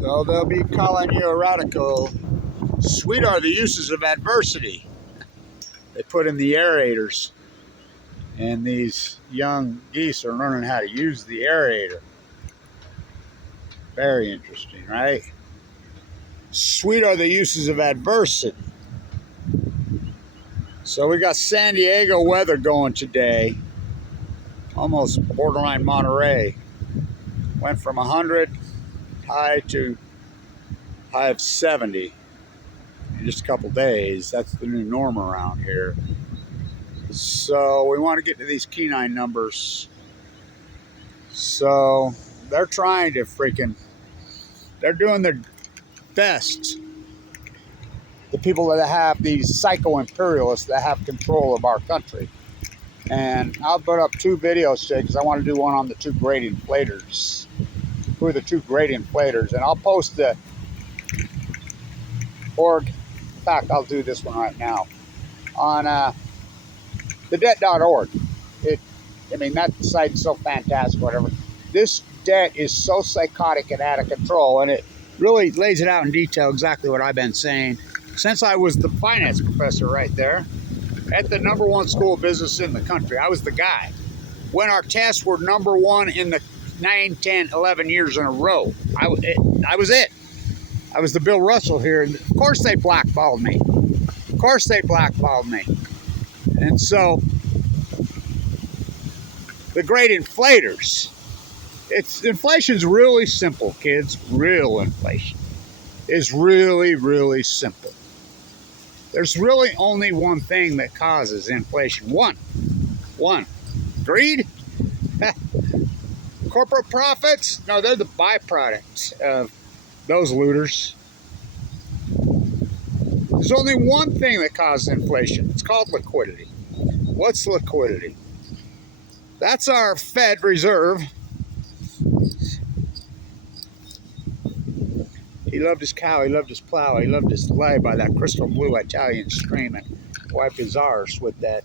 So they'll be calling you a radical. Sweet are the uses of adversity. They put in the aerators. And these young geese are learning how to use the aerator. Very interesting, right? Sweet are the uses of adversity. So we got San Diego weather going today. Almost borderline Monterey. Went from 100 high to high of 70 in just a couple days. That's the new norm around here. So we want to get to these K9 numbers. So they're trying to they're doing their best. The people that have these psycho-imperialists that have control of our country. And I'll put up 2 videos today because I want to do one on the 2 great inflators. Who are the 2 great inflators? And I'll post the org. In fact, I'll do this one right now on the debt.org. I mean, that site's so fantastic, whatever. This debt is so psychotic and out of control, and it really lays it out in detail exactly what I've been saying since I was the finance professor right there at the #1 school of business in the country. I was the guy. When our tests were #1 in the 9, 10, 11 years in a row, I was it. I was the Bill Russell here. And of course they blackballed me. Of course they blackballed me. And so the great inflators. Inflation's really simple, kids. Real inflation is really, really simple. There's really only one thing that causes inflation. One. Greed? Corporate profits? No, they're the byproduct of those looters. There's only one thing that causes inflation. It's called liquidity. What's liquidity? That's our Fed Reserve. He loved his cow, he loved his plow, he loved his lay by that crystal blue Italian stream and wiped his arse with that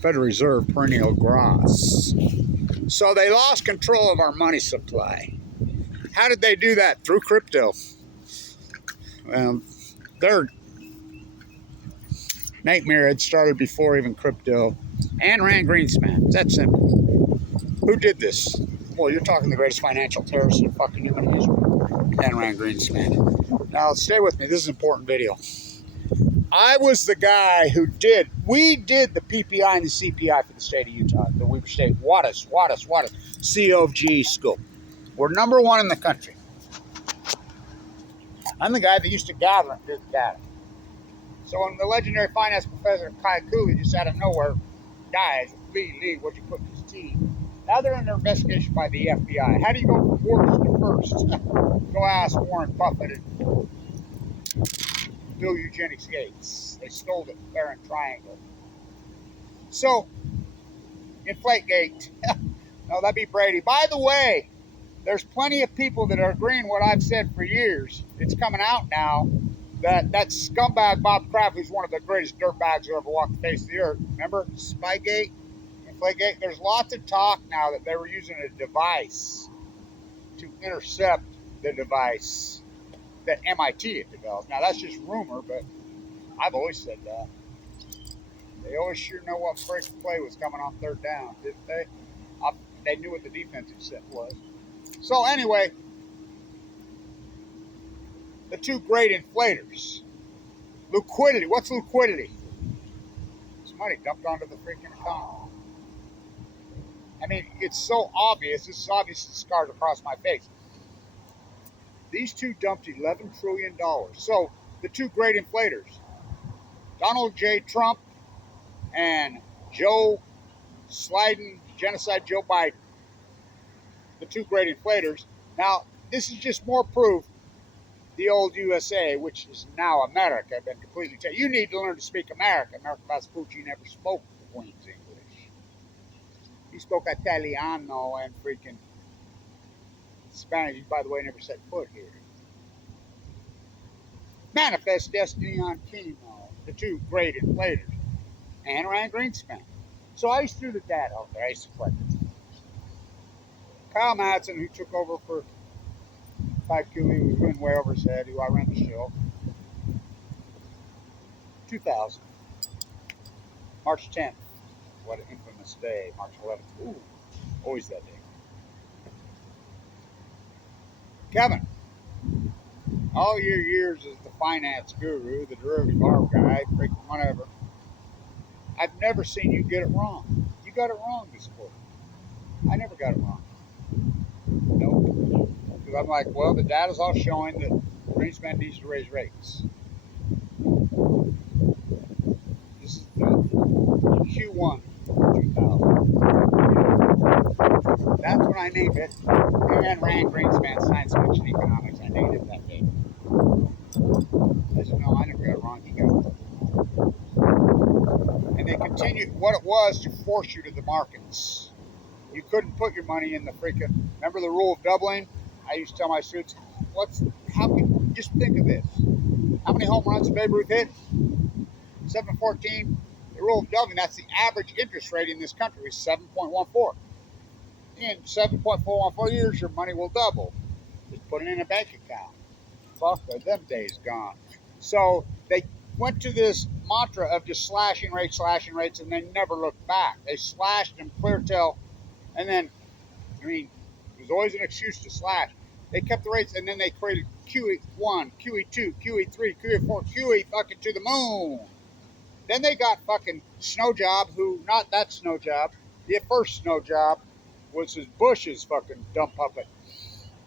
Federal Reserve perennial grass. So they lost control of our money supply. How did they do that? Through crypto. Their nightmare had started before even crypto. And ran Greenspan. It's that simple. Who did this? Well, you're talking the greatest financial terrorist in fucking human history. And ran Greenspan. Now, stay with me. This is an important video. I was the guy who we did the PPI and the CPI for the state of Utah. The Weber State, Wattis, COG school. We're #1 in the country. I'm the guy that used to gather and do the data. So when the legendary finance professor Kai Cooley just out of nowhere dies, Lee, what'd you put in his tea? Now they're under investigation by the FBI. How do you go from worst to first? Go ask Warren Buffett and Bill Eugenics Gates. They stole it there in Triangle. So, Inflategate. No, that'd be Brady. By the way, there's plenty of people that are agreeing what I've said for years. It's coming out now that scumbag Bob Kraft, who's one of the greatest dirtbags who ever walked the face of the earth. Remember Spygate, Inflategate? There's lots of talk now that they were using a device to intercept the device that MIT had developed. Now, that's just rumor, but I've always said that. They always sure know what break play was coming on 3rd down, didn't they? They knew what the defensive set was. So anyway, the 2 great inflators. Liquidity. What's liquidity? It's money dumped onto the freaking economy. I mean, it's so obvious. This is obvious as scars across my face. These 2 dumped $11 trillion. So the 2 great inflators, Donald J. Trump and Joe Sliding Genocide Joe Biden, the 2 great inflators. Now, this is just more proof the old USA, which is now America, been completely taken. You need to learn to speak American. America Vespucci never spoke the Queen's English. He spoke Italiano and freaking Spanish. He, by the way, never set foot here. Manifest Destiny on Chemo, the 2 great inflators, and ran Greenspan. So I used to do the data out there. I used to collect it. Kyle Madsen, who took over for Ty Cooley was going way over his head, who I ran the show. 2000. March 10th. What an infamous day. March 11th. Ooh, always that day. Kevin, all your years as the finance guru, the derivative arb guy, freaking whatever, I've never seen you get it wrong. You got it wrong this quarter. I never got it wrong. Nope. Because I'm like, well, the data's all showing that Greenspan needs to raise rates. This is the Q1 2000. That's when I named it. And ran Greenspan Science Fiction Economics. I named it that day. I said, no, I never got it wrong. He got it. And they continued what it was to force you to the markets. You couldn't put your money in the freaking. Remember the rule of doubling? I used to tell my students, just think of this. How many home runs did Babe Ruth hit? 714. The rule of doubling, that's the average interest rate in this country, is 7.14. In 7.414 years, your money will double. Just put it in a bank account. Fuck, them days gone. So they went to this mantra of just slashing rates, and they never looked back. They slashed them clear till, and then, I mean, there's always an excuse to slash. They kept the rates, and then they created QE1, QE2, QE3, QE4, QE fucking to the moon. Then they got fucking Snow Job, who, not that Snow Job, the first Snow Job was his Bush's fucking dumb puppet,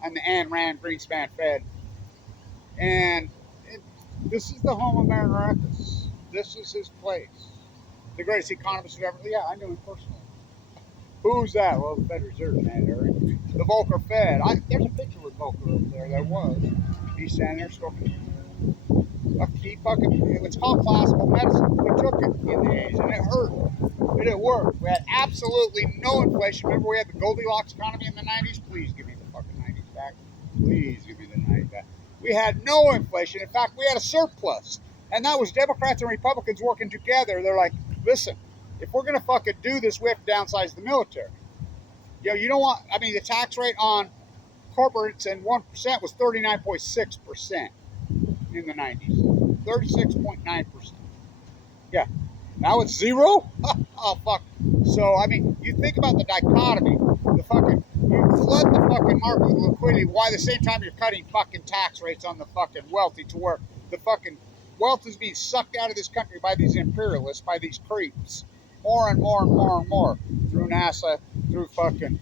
and the Ayn Rand Greenspan Fed. And this is the home of Americus. This is his place. The greatest economist who ever, yeah, I knew him personally. Who's that? Well, the Fed Reserve man, Eric. The Volcker Fed. There's a picture with Volcker over there. There was. He's standing there smoking. It's called classical medicine. We took it in the 80s and it hurt. But it worked. We had absolutely no inflation. Remember we had the Goldilocks economy in the 90s? Please give me the fucking 90s back. Please give me the 90s back. We had no inflation. In fact, we had a surplus. And that was Democrats and Republicans working together. They're like, listen, if we're going to fucking do this, we have to downsize the military. You don't want, the tax rate on corporates and 1% was 39.6% in the 90s. 36.9%. Yeah. Now it's zero? Oh, fuck. So, you think about the dichotomy. You flood the fucking market with liquidity while at the same time you're cutting fucking tax rates on the fucking wealthy to where the fucking wealth is being sucked out of this country by these imperialists, by these creeps. More and more and more and more. Through NASA, through fucking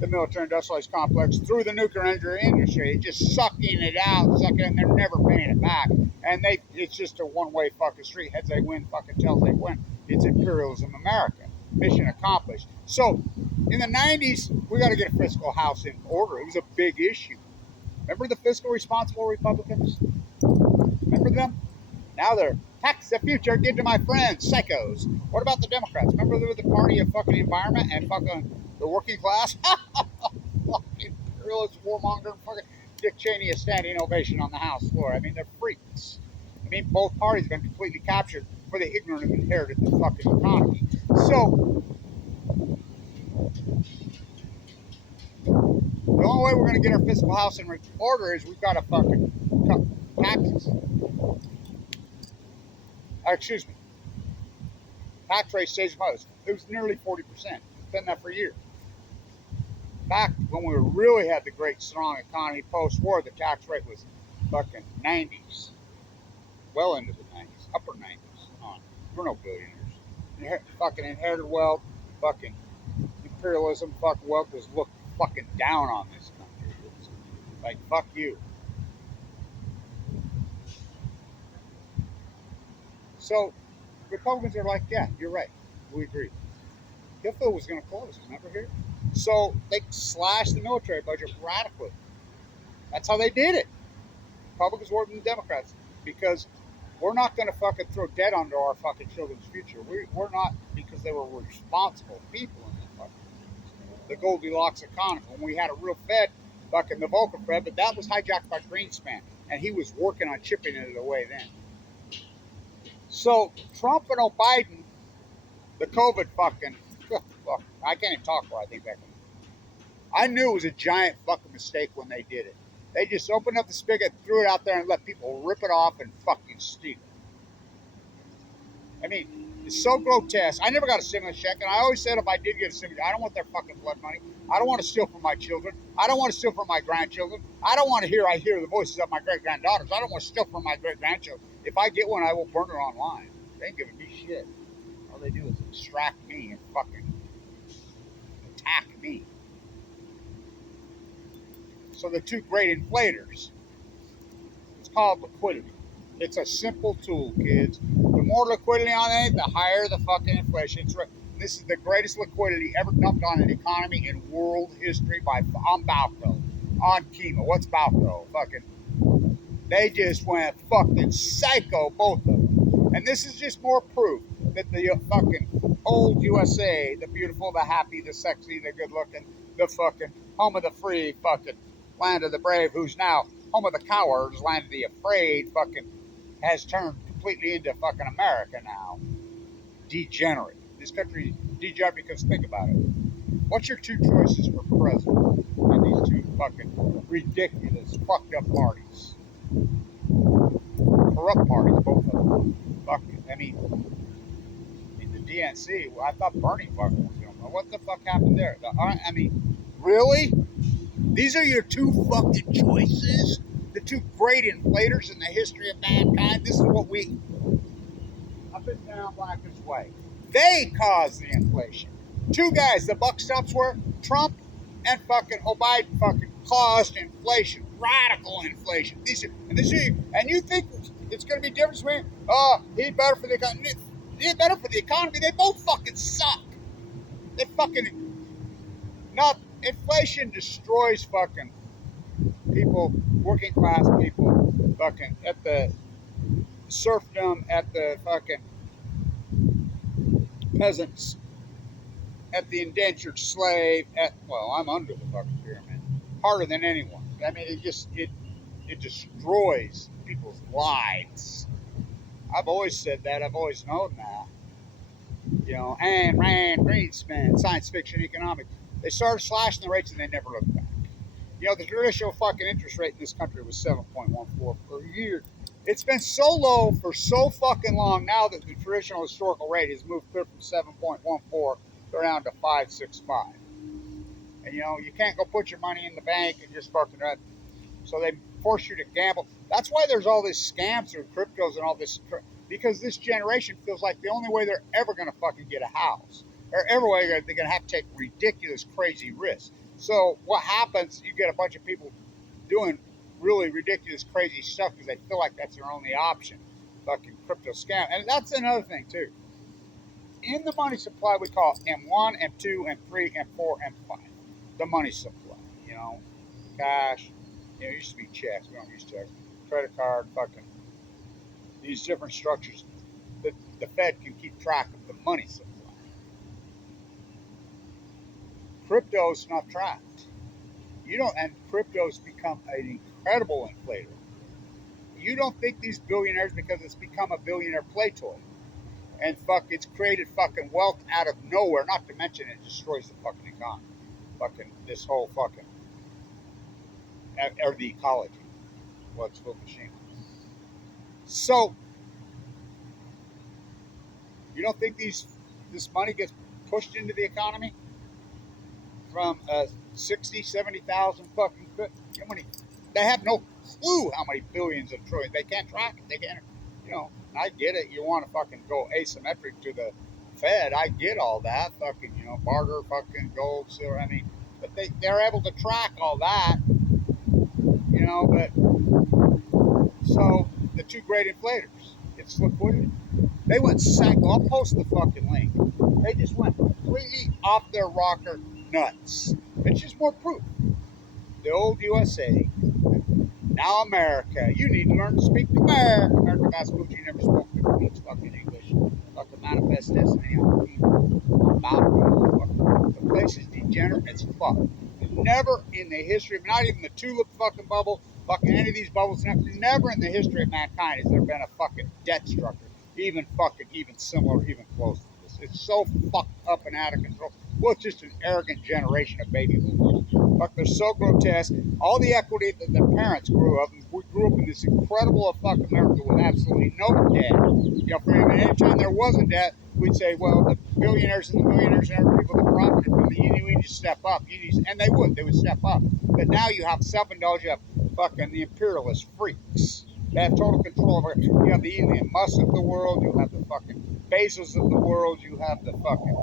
the military industrialized complex, through the nuclear energy industry, just sucking it out, and they're never paying it back. And it's just a one-way fucking street. Heads they win, fucking tails they win. It's imperialism America. Mission accomplished. So, in the 90s, we got to get a fiscal house in order. It was a big issue. Remember the fiscal responsible Republicans? Remember them? Now they're tax the future, give to my friends, psychos. What about the Democrats? Remember they were the party of fucking environment and fucking the working class? Fucking imperialist warmonger, fucking Dick Cheney is standing ovation on the House floor. They're freaks. Both parties have been completely captured for the ignorant have inherited the fucking economy. So, the only way we're going to get our fiscal house in order is we've got to fucking cut taxes. Excuse me. Tax rate stays modest. It was nearly 40%. It's been that for years. Back when we really had the great strong economy post-war, the tax rate was fucking 90s. Well into the 90s. Upper 90s. We're no billionaires. Fucking inherited wealth. Fucking imperialism. Fucking wealth was looked fucking down on this country. It's like, fuck you. So, Republicans are like, yeah, you're right. We agree. Hillfield was going to close, remember here? So, they slashed the military budget radically. That's how they did it. Republicans working with the Democrats. Because we're not going to fucking throw debt onto our fucking children's future. We're not, because they were responsible people in the Goldilocks economy. When we had a real Fed, fucking the Volcker Fed, but that was hijacked by Greenspan. And he was working on chipping it away then. So, Trump and Biden, the COVID fucking, I can't even talk where I think that. I knew it was a giant fucking mistake when they did it. They just opened up the spigot, threw it out there, and let people rip it off and fucking steal it. I mean, it's so grotesque. I never got a stimulus check, and I always said if I did get a stimulus, I don't want their fucking blood money. I don't want to steal from my children. I don't want to steal from my grandchildren. I don't want to hear the voices of my great-granddaughters. I don't want to steal from my great-grandchildren. If I get one, I will burn it online. They ain't giving me shit. All they do is extract me and fucking attack me. So the two great inflators, it's called liquidity. It's a simple tool, kids. The more liquidity on it, the higher the fucking inflation. This is the greatest liquidity ever dumped on an economy in world history on Balco, on chemo. What's Balco? Fucking, they just went fucking psycho, both of them. And this is just more proof that the fucking old USA, the beautiful, the happy, the sexy, the good-looking, the fucking home of the free, fucking land of the brave, who's now home of the cowards, land of the afraid, fucking has turned completely into fucking America now. Degenerate. This country is degenerate because think about it. What's your two choices for president in these two fucking ridiculous, fucked up parties? Corrupt parties, both of them. Fucking, I mean, in the DNC, well, I thought Bernie fucking was going to. What the fuck happened there? I mean, really? These are your two fucking choices? The two great inflators in the history of mankind? This is what we, up and down, black and white. They caused the inflation. Two guys, the buck stops where Trump and fucking Biden fucking caused inflation, radical inflation. And you think it's going to be different between, he's better for the economy. He's better for the economy. They both fucking suck. They fucking, not, inflation destroys fucking people, working class people, fucking at the serfdom, at the fucking peasants, at the indentured slave, I'm under the fucking pyramid, harder than anyone. I mean, it destroys people's lives. I've always said that. I've always known that. You know, Ayn Rand, Greenspan, science fiction economics. They started slashing the rates and they never looked back. You know, the traditional fucking interest rate in this country was 7.14 per year. It's been so low for so fucking long now that the traditional historical rate has moved clear from 7.14 around to 5.65. And you know, you can't go put your money in the bank and just fucking run. So they force you to gamble. That's why there's all these scams through cryptos and all this, because this generation feels like the only way they're ever going to fucking get a house, or every way they're going to have to take ridiculous, crazy risks. So what happens, you get a bunch of people doing really ridiculous, crazy stuff because they feel like that's their only option. Fucking crypto scam. And that's another thing, too. In the money supply, we call M1, M2, M3, M4, M5. The money supply, you know, cash. You know, it used to be checks. We don't use checks. Credit card, fucking these different structures that the Fed can keep track of the money supply. Crypto's not tracked. And crypto's become an incredible inflator. You don't think these billionaires, because it's become a billionaire play toy. And it's created fucking wealth out of nowhere, not to mention it destroys the fucking economy. Fucking this whole fucking, or the ecology. Well, it's Fukushima. So, you don't think this money gets pushed into the economy? From 60, 70,000 fucking, they have no clue how many billions and trillions. They can't track it. They can't, you know, I get it. You want to fucking go asymmetric to the Fed. I get all that. Fucking, you know, barter, fucking gold, silver. I mean, but they're able to track all that, you know, but so the two great inflators, it's liquidity. They went psycho. I'll post the fucking link. They just went completely off their rocker nuts. It's just more proof. The old USA, now America. You need to learn to speak America. America Massachusetts, you never spoke the Queen's fucking English. Fucking manifest destiny on people. The place is degenerate as fuck. Never in the history of, not even the tulip fucking bubble, fucking any of these bubbles, never in the history of mankind has there been a fucking debt structure, even similar, even close to this. It's so fucked up and out of control. Well, it's just an arrogant generation of baby boomers. Fuck, they're so grotesque. All the equity that their parents grew up, we grew up in this incredible fuck America with absolutely no debt. You know, for any time there was a debt, we'd say, well, the billionaires and the millionaires and every people that profited from it, you need to step up. And they would step up. But now you have $7, you have fucking the imperialist freaks. They have total control over it. You have the Elon Musk of the world, you have the fucking Bezos of the world, you have the fucking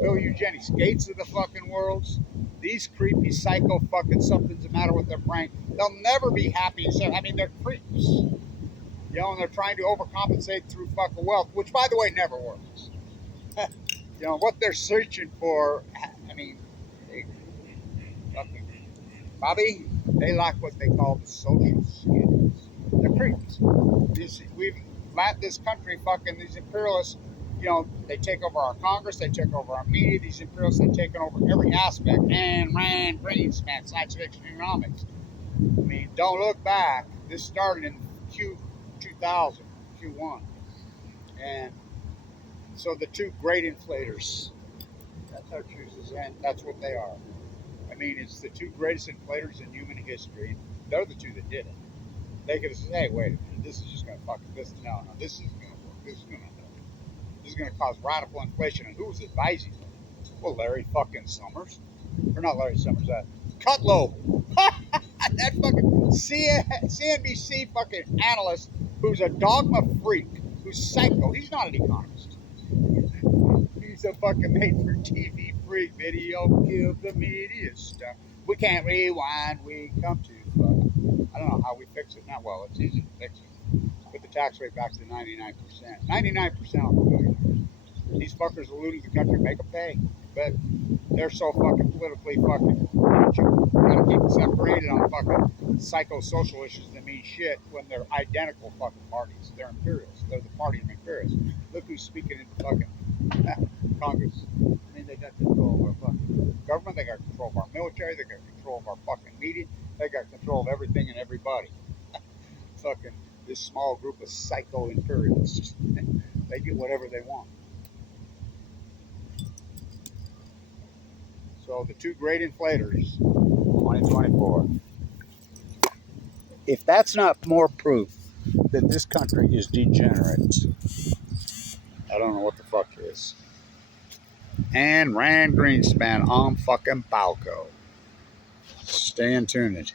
Bill Eugenics Gates of the fucking worlds. These creepy psycho fucking something's the matter with their brain. They'll never be happy. I mean, they're creeps. You know, and they're trying to overcompensate through fucking wealth, which, by the way, never works. You know, what they're searching for, I mean, Bobby, they like what they call the social skills. They're creeps. This country, fucking, these imperialists, you know, they take over our Congress, they take over our media, these imperialists, they've taken over every aspect. And Rand Greenspan, science fiction economics. I mean, don't look back. This started in Q2000, Q1. And so the two great inflators, that's our choices, and that's what they are. I mean, it's the two greatest inflators in human history. They're the two that did it. They could have said, hey, wait a minute, this is just going to fucking, no, this is going to work, this is going to cause radical inflation. And who was advising them? Well, Larry fucking Summers. Or not Larry Summers, Kudlow. That fucking CNBC fucking analyst who's a dogma freak, who's psycho. He's not an economist. He's a fucking made-for-TV freak. Video killed the media stuff. We can't rewind, we come too far. I don't know how we fix it now. Well, it's easy to fix it. Put the tax rate back to 99%. 99% on the billionaires. These fuckers are looting the country, make them pay. But they're so fucking politically fucking, gotta keep it separated on fucking psychosocial issues that mean shit when they're identical fucking parties. They're imperialists. They're the party of imperialists. Look who's speaking in the fucking Congress. I mean, they got control of our fucking government, they got control of our military, they got control of our fucking media, they got control of everything and everybody. Fucking this small group of psycho imperialists. They get whatever they want. So the two great inflators, 2024. If that's not more proof that this country is degenerate, I don't know what the fuck is. And Rand Greenspan on fucking Balco. Stay in tuned.